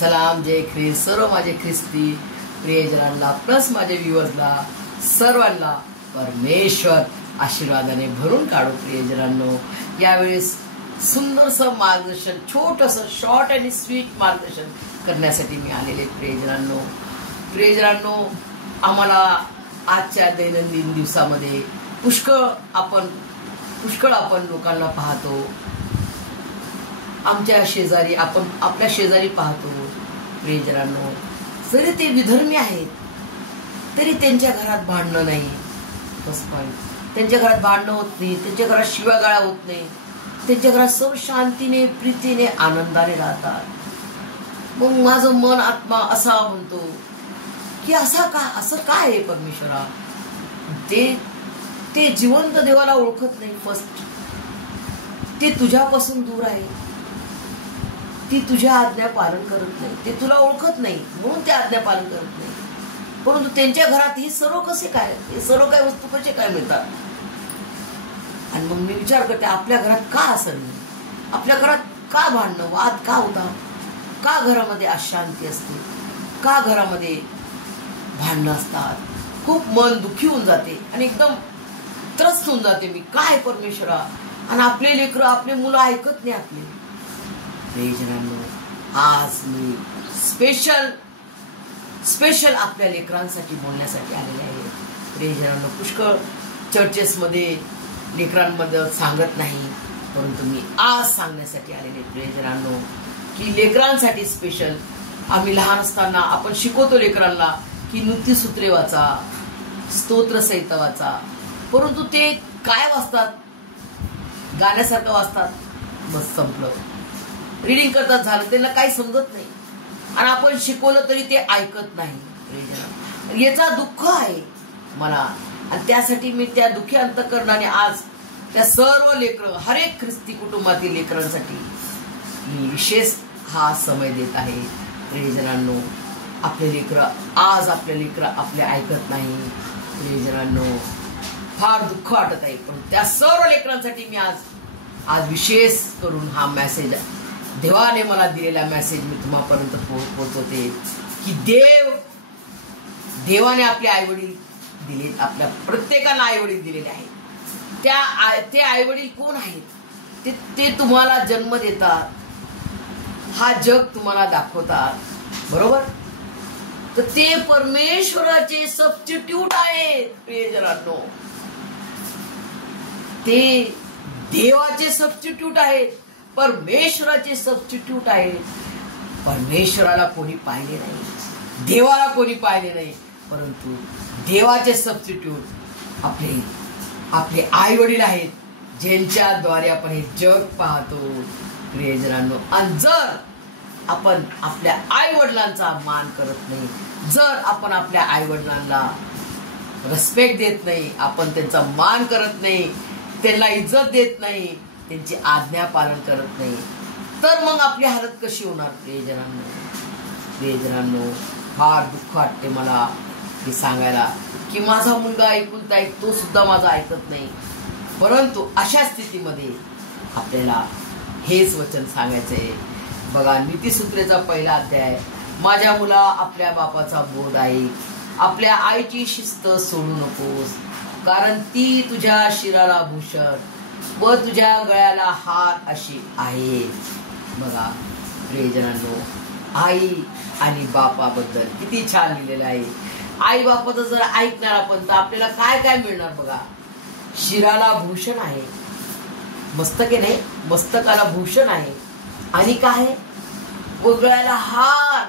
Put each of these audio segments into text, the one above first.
सलाम जय ख्रिस्त सर्व माझे ख्रिस्ती प्रियजनांना प्लस माझे व्ह्युअर्सला सर्वांना परमेश्वर आशीर्वादाने भरून काढू। प्रियजनांनो, यावेळेस सुंदरसं मार्गदर्शन, छोटंसं शॉर्ट आणि स्वीट मार्गदर्शन करण्यासाठी मी आलेले। प्रियजनांनो, आम्हाला आजच्या दैनंदिन दिवसामध्ये पुष्कळ आपण लोकांना पाहतो। आमच्या शेजारी, आपण आपल्या शेजारी पाहतो। प्रियजनांनो, जरी ते विधर्मी आहेत तरी त्यांच्या घरात भांडणं नाही, त्यांच्या घरात भांडणं होत नाही, त्यांच्या घरात शिवागाळा होत नाही, त्यांच्या घरात सर्व शांतीने, प्रीतीने, आनंदाने राहतात। मग माझं मन आत्मा असा म्हणतो की असं काय आहे परमेश्वरा? ते जिवंत देवाला ओळखत नाही। फर्स्ट ते तुझ्यापासून दूर आहे, ती तुझ्या आज्ञा पालन करत नाही, ते तुला ओळखत नाही म्हणून ते आज्ञा पालन करत नाही। परंतु त्यांच्या घरात हे सर्व सर्व काय वस्तू कसे काय मिळतात? आणि मग मी विचार करते, आपल्या घरात का असं नाही? आपल्या घरात का भांडणं, वाद का होतात? का घरामध्ये अशांती असते? का घरामध्ये भांडणं असतात? खूप मन दुखी होऊन जाते आणि एकदम त्रस्त होऊन जाते मी, काय परमेश्वरा? आणि आपले लेकरं, आपले मुलं ऐकत नाही आपले। प्रियजनांनो, आज मी स्पेशल आपल्या लेकरांसाठी बोलण्यासाठी आलेले आहे। प्रियजनांनो, पुष्कळ चर्चेसमध्ये लेकरांमध्ये सांगत नाही, परंतु मी आज सांगण्यासाठी आलेले। प्रियजनांनो, की लेकरांसाठी स्पेशल आम्ही लहान असताना आपण शिकवतो लेकरांना की नीतिसूत्रे वाचा, स्तोत्रसहिता वाचा, परंतु ते काय वाचतात? गाण्यासारखं वाचतात, बस संपलं। रीडिंग करतात, झालं, त्यांना काही समजत नाही आणि आपण शिकवलं तरी ते ऐकत नाही। याचा दुःख आहे मला, आणि त्यासाठी मी त्या दुःखी अंतःकरणाने आज त्या सर्व लेकरं, हर एक ख्रिस्ती कुटुंबातील लेकरांसाठी मी विशेष हा समय देत आहे। प्रियजनांनो, आपले लेकरं आपले ऐकत नाही। प्रियजनांनो, फार दुःख वाटत आहे, पण त्या सर्व लेकरांसाठी मी आज विशेष करून हा मेसेज, देवाने मला दिलेला मेसेज मी तुम्हापर्यंत पोहोचवते की देवाने आपले आईवडील दिलेत, आपल्या प्रत्येकाला आईवडील दिलेले आहेत। ते आईवडील कोण आहेत? ते तुम्हाला जन्म देतात, हा जग तुम्हाला दाखवतात, बरोबर? तर ते परमेश्वराचे सबस्टिट्यूट आहेत। प्रियजनांनो, ते देवाचे सबस्टिट्यूट आहेत, परमेश्वराचे सबस्टिट्यूट आहेत। परमेश्वराला कोणी पाहिले नाही, देवाला कोणी पाहिले नाही, परंतु देवाचे सबस्टिट्यूट आपले आई वडील आहेत, ज्यांच्याद्वारे आपण हे जग पाहतो। प्रियजनांनो, आणि जर आपण आपल्या आई वडिलांचा मान करत नाही, जर आपण आपल्या आई वडिलांना रिस्पेक्ट देत नाही, आपण त्यांचा मान करत नाही, त्यांना इज्जत देत नाही, त्यांची आज्ञा पालन करत नाही, तर मग आपली हालत कशी होणार? प्रियजनांनो, फार दुःख वाटते मला हे सांगायला की माझा मुलगा ऐकून तो सुद्धा माझा ऐकत नाही। परंतु अशा स्थितीमध्ये आपल्याला हेच वचन सांगायचंय। बघा, नीतिसूत्रेचा पहिला अध्याय, माझ्या मुला आपल्या बापाचा बोध ऐक, आपल्या आईची शिस्त सोडू नकोस, कारण ती तुझ्या शिराला भूषण व तुझ्या गळ्याला हार अशी आहे। बघा प्रियजनांनो, आई आणि बापाबद्दल किती छान लिहिलेलं आहे। आई बापाचं जर ऐकणार आपण तर आपल्याला काय काय मिळणार? बघा, शिराला भूषण आहे, मस्तके नाही, मस्तकाला भूषण आहे, आणि काय? व गळ्याला हार।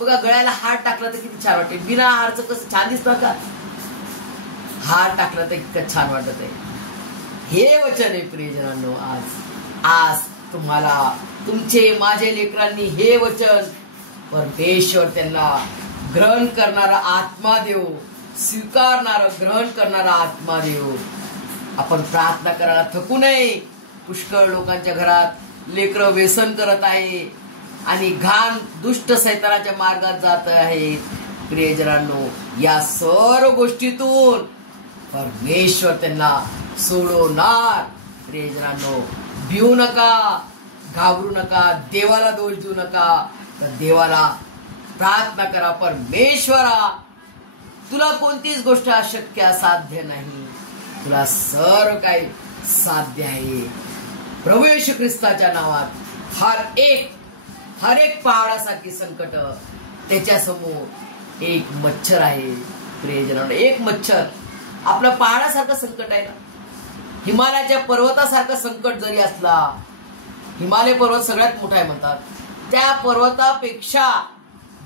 बघा, गळ्याला हार टाकला तर किती छान वाटेल, बिना हारचं कसं छान दिसतं का? हार टाकला तर इतकं छान वाटत आहे। हे वचन आहे प्रियजनांनो, आज तुम्हाला, माझे लेकरांनी हे वचन, परमेश्वर त्यांना ग्रहण करणारा आत्मा देव, स्वीकारणारा, ग्रहण करणारा आत्मा देव। आपण प्रार्थना करायला थकू नये। पुष्कळ लोकांच्या घरात लेकरं व्यसन करत आहे आणि घाण दुष्ट सैतानाच्या मार्गात जात आहेत। प्रियजनांनो, या सर्व गोष्टीतून परमेश्वर त्यांना सोडवणार। प्रियजनांनो, भिवू नका, घाबरू नका, देवाला दोष देऊ नका, तर देवाला प्रार्थना करा, परमेश्वरा तुला कोणतीच गोष्ट अशक्य असाध्य नाही, तुला सर्व काही साध्य आहे. प्रभू येशू ख्रिस्ताच्या नावात हर एक पहाडासारखी संकट त्याच्या समोर एक मच्छर आहे. प्रियजनांनो, एक मच्छर आपलं पहाडासारखं संकट आहे ना. हिमालयाच्या पर्वतासारखं संकट जरी असला, हिमालय पर्वत सगळ्यात मोठा आहे म्हणतात, त्या पर्वतापेक्षा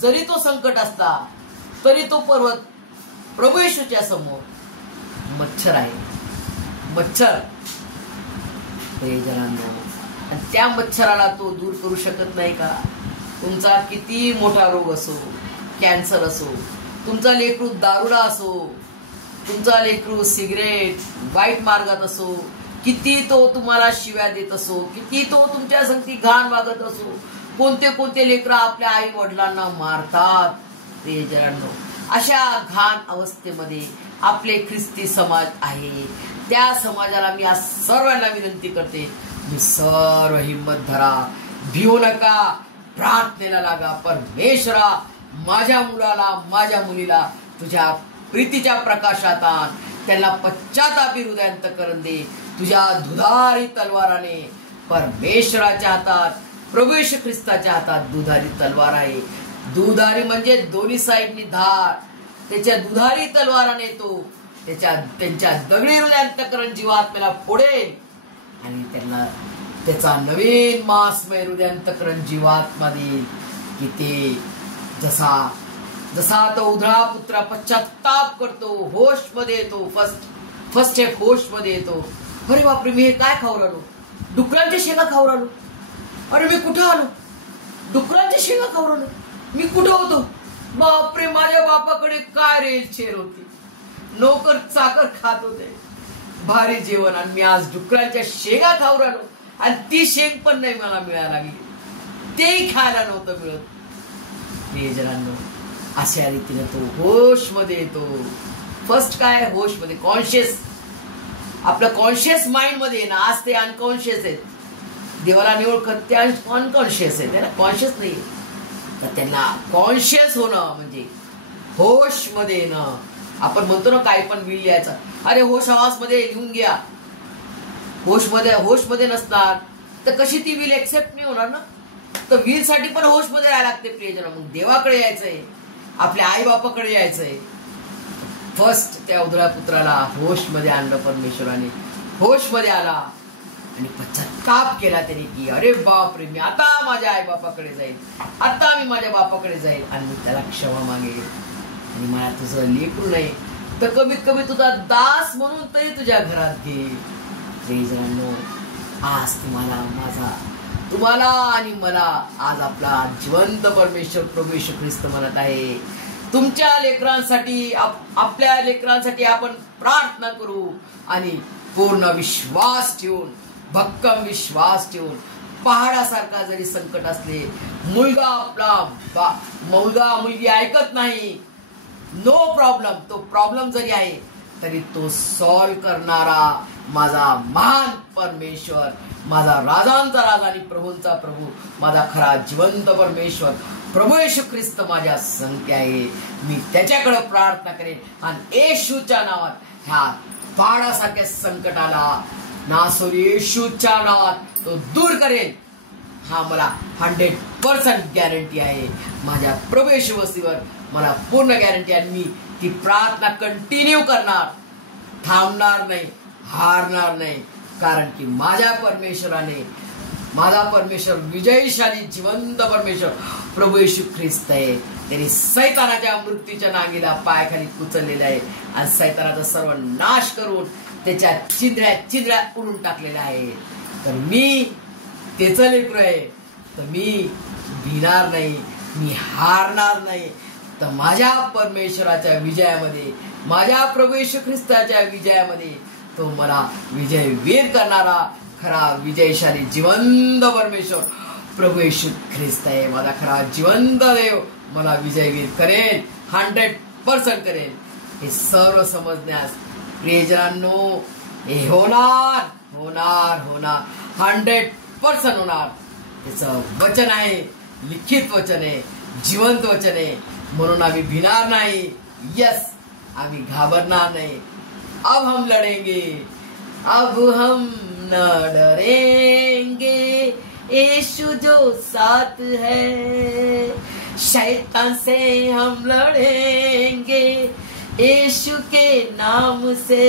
जरी तो संकट असला तरी तो पर्वत प्रभू येशूच्या समोर मच्छर आहे. मच्छर प्रियजनांनो, आणि त्या मच्छराला तो दूर करू शकत नाही का? तुमचा किती मोठा रोग असो, कॅन्सर असो, तुमचा लेकरू दारुडा असो, तुमचा लेकरू सिगरेट वाईट मार्गात असो, किती तो तुम्हाला शिव्या देत असो, किती तो तुमच्या संगती घाण वागत असो, कोणते लेकरं आपल्या आई वडिलांना मारतात. प्रियजनांनो, अशा घाण अवस्थेमध्ये आपले ख्रिस्ती समाज आहे. त्या समाजाला मी आज सर्वांना विनंती करते, मी सर्व हिम्मत धरा, भिवू नका, प्रार्थनेला लागा. परमेश्वरा माझ्या मुलाला, माझ्या मुलीला तुझ्या प्रीतीच्या प्रकाशात आण, त्यांना पश्चातापी हृदयांतकरण दे. तुझ्या दुधारी तलवाराने, परमेश्वराच्या हातात, प्रभू येशू ख्रिस्ताच्या हातात दुधारी तलवार आहे. दुधारी म्हणजे दोन्ही साईडनी धार. त्याच्या दुधारी तलवाराने तो त्यांच्या दगडी हृदयांतकरण जीवात्म्याला फोडेल आणि त्यांना त्याचा नवीन मांसमय हृदयांतकरण जीवात्मा देईल. की ते जसा तो उधळा पुत्रा पश्चाताप करतो, होश मध्ये येतो, फर्स्ट स्टेप होश मध्ये येतो. अरे बापरे, मी हे काय खाऊ राहिलो? डुकरांच्या शेंगा खाऊ राहिलो. अरे मी कुठे आलो? डुकरांच्या शेंगा खाऊ राहिलो. मी कुठे होतो? बापरे, माझ्या बापाकडे काय रेलचेल होती, नोकर चाकर खात होते भारी जेवण, आणि मी आज डुकरांच्या शेंगा खाऊ राहिलो. आणि ती शेंग पण नाही मला मिळायला लागली, तेही खायला नव्हतं मिळत. प्रियजनांनो, अशा रीतीने तो होश मध्ये येतो. फर्स्ट काय? होश मध्ये, कॉन्शियस, आपलं कॉन्शियस माइंड मध्ये आहे ना. आज ते अनकॉन्शियस आहेत, देवाला नाही ओळखत, ते अनकॉन्शियस आहे, त्याला कॉन्शियस नाही. तर त्यांना कॉन्शियस होणं म्हणजे होश मध्ये येणं. आपण म्हणतो ना, काही पण विल लिहायचं, अरे होश हवास मध्ये लिहून घ्या. होश मध्ये नसणार तर कशी ती विल एक्सेप्ट नाही होणार ना. तर विल साठी पण होश मध्ये राहायला लागते. प्रियजन, मग देवाकडे यायचंय, आपल्या आई बापाकडे यायचंय. फर्स्ट त्या उधळ्या पुत्राला होश मध्ये आणलं परमेश्वराने. होश मध्ये आला आणि पश्चाताप केला त्याने की अरे बापरे, मी आता माझ्या आई बापाकडे जाईल, आता मी माझ्या बापाकडे जाईल आणि मी त्याला क्षमा मागेल. आणि मला तुझं लेकरू नाही तर कमीत कमी तुझा दास म्हणून तरी तुझ्या घरात घे. प्रियजनांनो, आज तुम्हाला आणि मला आज आपला जिवंत परमेश्वर प्रभू येशू ख्रिस्त म्हणत आहे, तुमच्या लेकरांसाठी, आपल्या लेकरांसाठी आपण प्रार्थना करू आणि पूर्ण विश्वास ठेवून, भक्कम विश्वास ठेवून, पहाडासारखा जरी संकट असले, मुलगी ऐकत नाही, नो प्रॉब्लेम, तो प्रॉब्लेम जरी आहे तरी तो सॉल्व करणारा माझा महान परमेश्वर, माझा राजांचा राजा आणि प्रभूंचा प्रभू, माझा खरा जिवंत परमेश्वर प्रभू येशू ख्रिस्त माझ्या संगती आहे. मी त्याच्याकडे प्रार्थना करेन आणि येशूच्या नावात ह्या पहाडासारख्या संकटाला नासोरी येशूच्या नावात तो दूर करेल. हा मला 100% गॅरंटी आहे. माझ्या प्रभू येशू वस्तीवर मला पूर्ण गॅरंटी आहे. मी ती प्रार्थना कंटिन्यू करणार, थांबणार नाही, हारणार नाही. कारण की माझ्या परमेश्वराने, माझा परमेश्वर विजयशाली जिवंत परमेश्वर प्रभू येशू ख्रिस्त आहे. त्यांनी सैतानाच्या मृत्यूच्या नांगीला पायाखाली कुचललेला आहे आणि सैतानाचा सर्व नाश करून त्याच्या चिंध्या उडून टाकलेल्या आहे. तर मी त्याचं लेकरू आहे, तर मी भिणार नाही, मी हारणार नाही. तर माझ्या परमेश्वराच्या विजयामध्ये, माझ्या प्रभू येशू ख्रिस्ताच्या विजयामध्ये तो मला विजयवीर करणारा खरा विजयशाली जिवंत परमेश्वर प्रभू येशू ख्रिस्त आहे. माझा खरा जिवंत देव मला विजयवीर करेल, 100% करेल. हे सर्व समजण्यास प्रियजनांनो, हे होणार होणार होणार 100% होणार. त्याचं वचन आहे. लिखित वचन आहे, जिवंत वचन आहे. म्हणून आम्ही भिणार नाही. यस, आम्ही घाबरणार नाही. अब हम लढेंगे, अब हम न डरेंगे, यीशु जो साथ है. शैतान से हम लड़ेंगे यीशु के नाम से.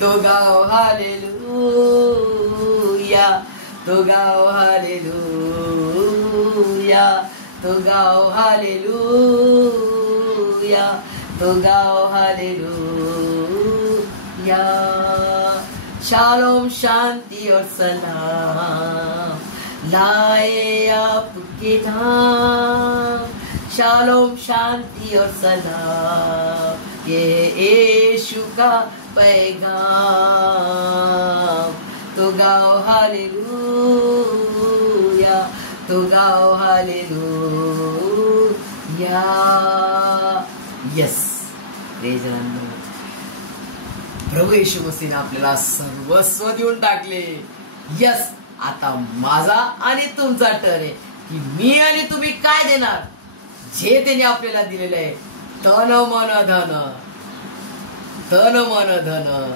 तो गाओ हालेलुया, तो गाओ हालेलुया, तो गाओ हालेलुया, तो गाओ हालेलुया. शालोम, शांति और सलाम लाए आपके नाम. शालोम, शांति और सलाम, ये यीशु का पैगाम. तो गाओ हालेलुया, तो गाओ हालेलुया. यस, प्रभू येशू मसीहने आपल्याला सर्वस्व देऊन टाकले. यस, आता माझा आणि तुमचा टर्न आहे की मी आणि तुम्ही काय देणार. जे त्याने आपल्याला दिलेलं आहे, तन मन धन, तन मन धन.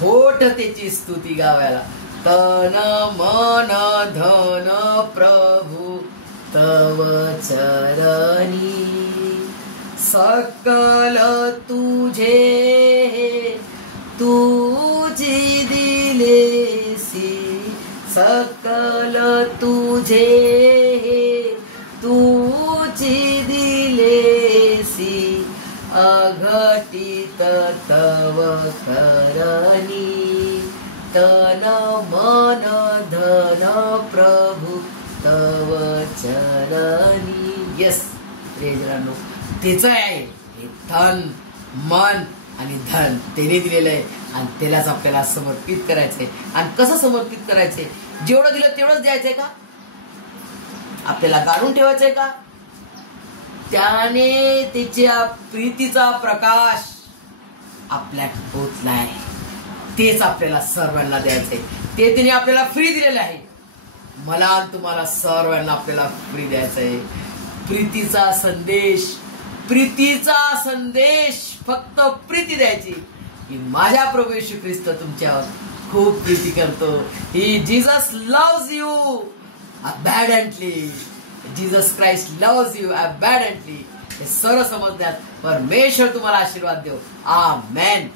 होठ त्याची स्तुती गावायला. तन मन धन प्रभू तव चरणी. सकल तुझे तुझी दिलेसी, सकल तुझे तुझी दिलेसी. अघटित तव करणी. तन मन धन प्रभू तव चरणी. यस, प्रेजरांनो, तेच आहे हे धन, मन आणि धन त्याने दिलेलं आहे आणि त्यालाच आपल्याला समर्पित करायचंय. आणि कसं समर्पित करायचंय? जेवढं दिलं तेवढंच द्यायचंय का? आपल्याला गाडून ठेवायचंय का? त्याने त्याच्या प्रीतीचा प्रकाश आपल्यात पोचलाय, तेच आपल्याला सर्वांना द्यायचंय. ते त्याने आपल्याला फ्री दिलेलं आहे. मला आणि तुम्हाला सर्वांना आपल्याला फ्री द्यायचंय. प्रीतीचा संदेश, प्रीतीचा संदेश, फक्त प्रीती द्यायची की माझ्या प्रभू येशू ख्रिस्त तुमच्यावर खूप प्रीती करतो. ही Jesus loves you abundantly. Jesus Christ loves you abundantly. हे सर्व समजण्यात परमेश्वर तुम्हाला आशीर्वाद देव. आमेन.